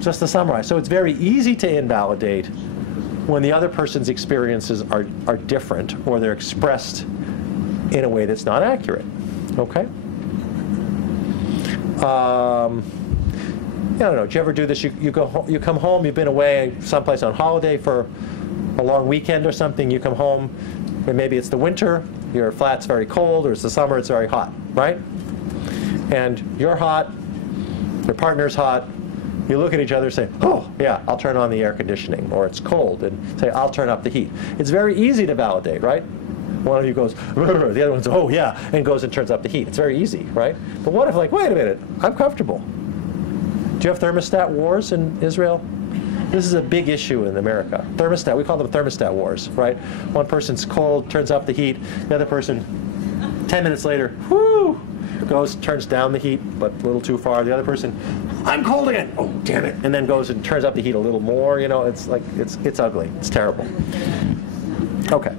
just to summarize. So it's very easy to invalidate when the other person's experiences are different, or they're expressed in a way that's not accurate. Okay? I don't know, do you ever do this? You come home, you've been away someplace on holiday for a long weekend or something, you come home, and maybe it's the winter, your flat's very cold, or it's the summer, it's very hot, right? And you're hot, your partner's hot, you look at each other and say, oh, yeah, I'll turn on the air conditioning, or it's cold, and say, I'll turn up the heat. It's very easy to validate, right? One of you goes, the other one's, oh, yeah, and goes and turns up the heat. It's very easy, right? But what if, like, wait a minute, I'm comfortable. Do you have thermostat wars in Israel? This is a big issue in America. Thermostat, we call them thermostat wars, right? One person's cold, turns up the heat. The other person, 10 minutes later, whoo, goes, turns down the heat, but a little too far. The other person, I'm cold again. Oh, damn it. And then goes and turns up the heat a little more. You know, it's like, it's ugly. It's terrible. Okay.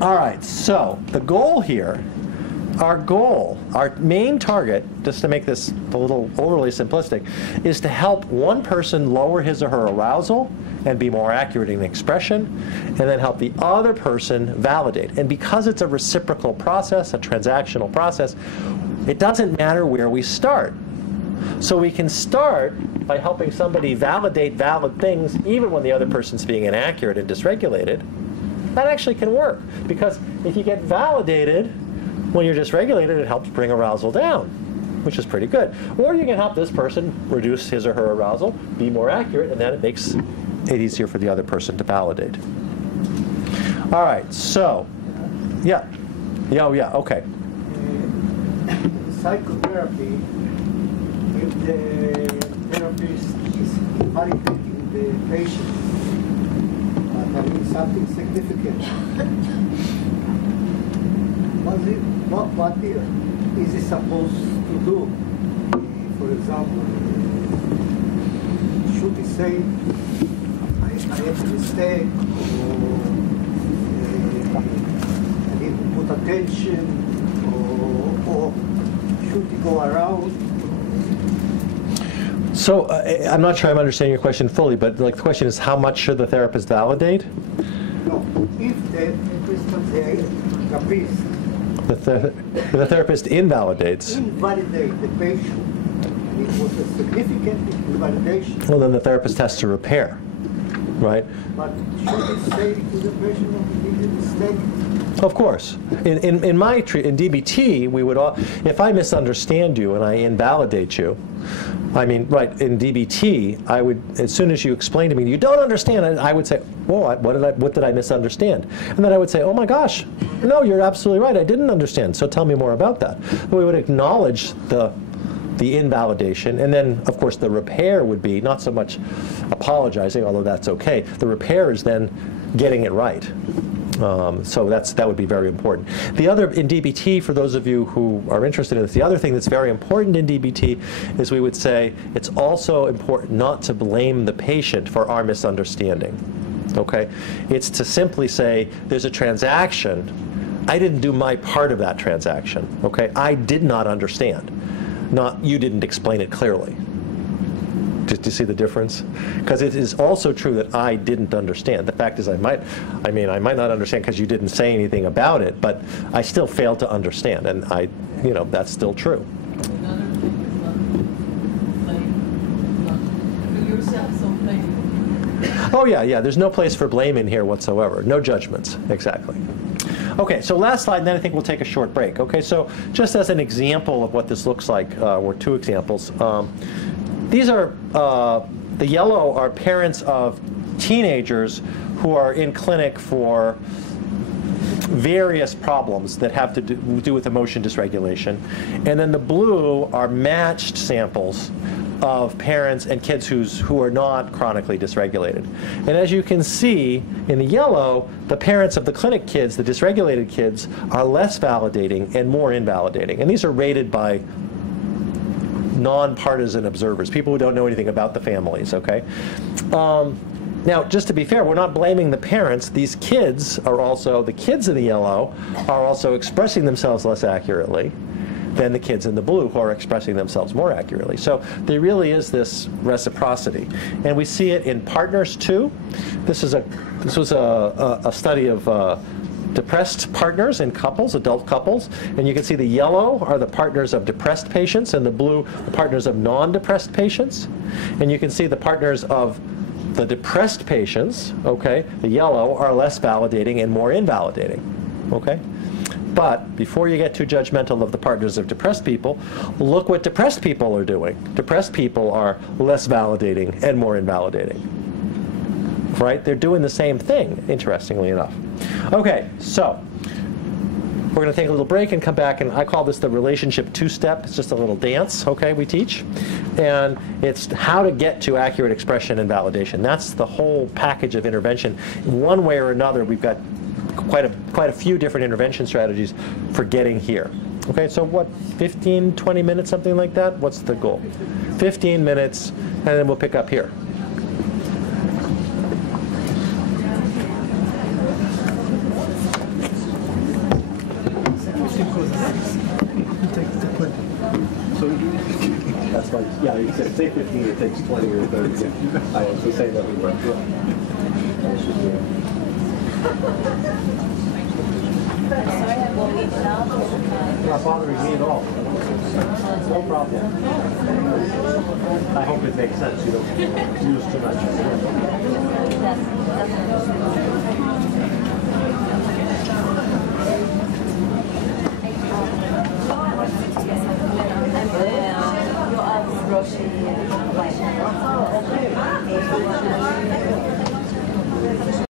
All right, so the goal here, our main target, just to make this a little overly simplistic, is to help one person lower his or her arousal and be more accurate in expression, and then help the other person validate. And because it's a reciprocal process, a transactional process, it doesn't matter where we start. So we can start by helping somebody validate valid things even when the other person's being inaccurate and dysregulated. That actually can work, because if you get validated when you're dysregulated, it helps bring arousal down, which is pretty good. Or you can help this person reduce his or her arousal, be more accurate, and then it makes it easier for the other person to validate. All right, so, yeah. Yeah, okay. Psychotherapy, if the therapist is validating the patient, that means something significant. What is he supposed to do? For example, should he say, I have a mistake, or I need to put attention, or should he go around? So I'm not sure I'm understanding your question fully, but like the question is, how much should the therapist validate? No, if the therapist invalidates. Invalidate the patient, and it was a significant invalidation. Well, then the therapist has to repair, right? But should he say to the patient that he made a mistake? Of course. In DBT, we would all, if I misunderstand you and I invalidate you, I mean, right, in DBT, I would, as soon as you explain to me, you don't understand it, I would say, whoa, what did I misunderstand? And then I would say, oh my gosh, no, you're absolutely right, I didn't understand, so tell me more about that. We would acknowledge the invalidation, and then, of course, the repair would be not so much apologizing, although that's okay. The repair is then getting it right. So that would be very important. The other, in DBT, for those of you who are interested in this, the other thing that's very important in DBT is we would say it's also important not to blame the patient for our misunderstanding. Okay? It's to simply say there's a transaction. I didn't do my part of that transaction. Okay? I did not understand. Not you didn't explain it clearly. Do you see the difference? Because it is also true that I didn't understand. The fact is I might not understand because you didn't say anything about it, but I still failed to understand, and that's still true. Oh yeah, there's no place for blame in here whatsoever. No judgments, exactly. Okay, so last slide, and then I think we'll take a short break. Okay, so just as an example of what this looks like, or two examples. These are, the yellow are parents of teenagers who are in clinic for various problems that have to do with emotion dysregulation. And then the blue are matched samples of parents and kids who are not chronically dysregulated. And as you can see, in the yellow, the parents of the clinic kids, the dysregulated kids, are less validating and more invalidating. And these are rated by non-partisan observers, people who don't know anything about the families, okay? Now, just to be fair, we're not blaming the parents. These kids are also, the kids in the yellow, are also expressing themselves less accurately. than the kids in the blue who are expressing themselves more accurately. So there really is this reciprocity. And we see it in partners too. This was a study of depressed partners in couples, adult couples, and you can see the yellow are the partners of depressed patients and the blue the partners of non-depressed patients. And you can see the partners of the depressed patients, okay, the yellow are less validating and more invalidating, okay? But before you get too judgmental of the partners of depressed people, look what depressed people are doing. Depressed people are less validating and more invalidating, right? They're doing the same thing, interestingly enough. Okay, so we're going to take a little break and come back, and I call this the relationship two-step. It's just a little dance, okay, we teach. And it's how to get to accurate expression and validation. That's the whole package of intervention. In one way or another, we've got quite a few different intervention strategies for getting here. Okay, so what, 15, 20 minutes, something like that? What's the goal? 15 minutes, and then we'll pick up here. That's like, yeah, you said say 15, it takes 20 or 30. I was just saying that we went through it. Not bothering me at all. No problem. I hope it makes sense. You don't use too much.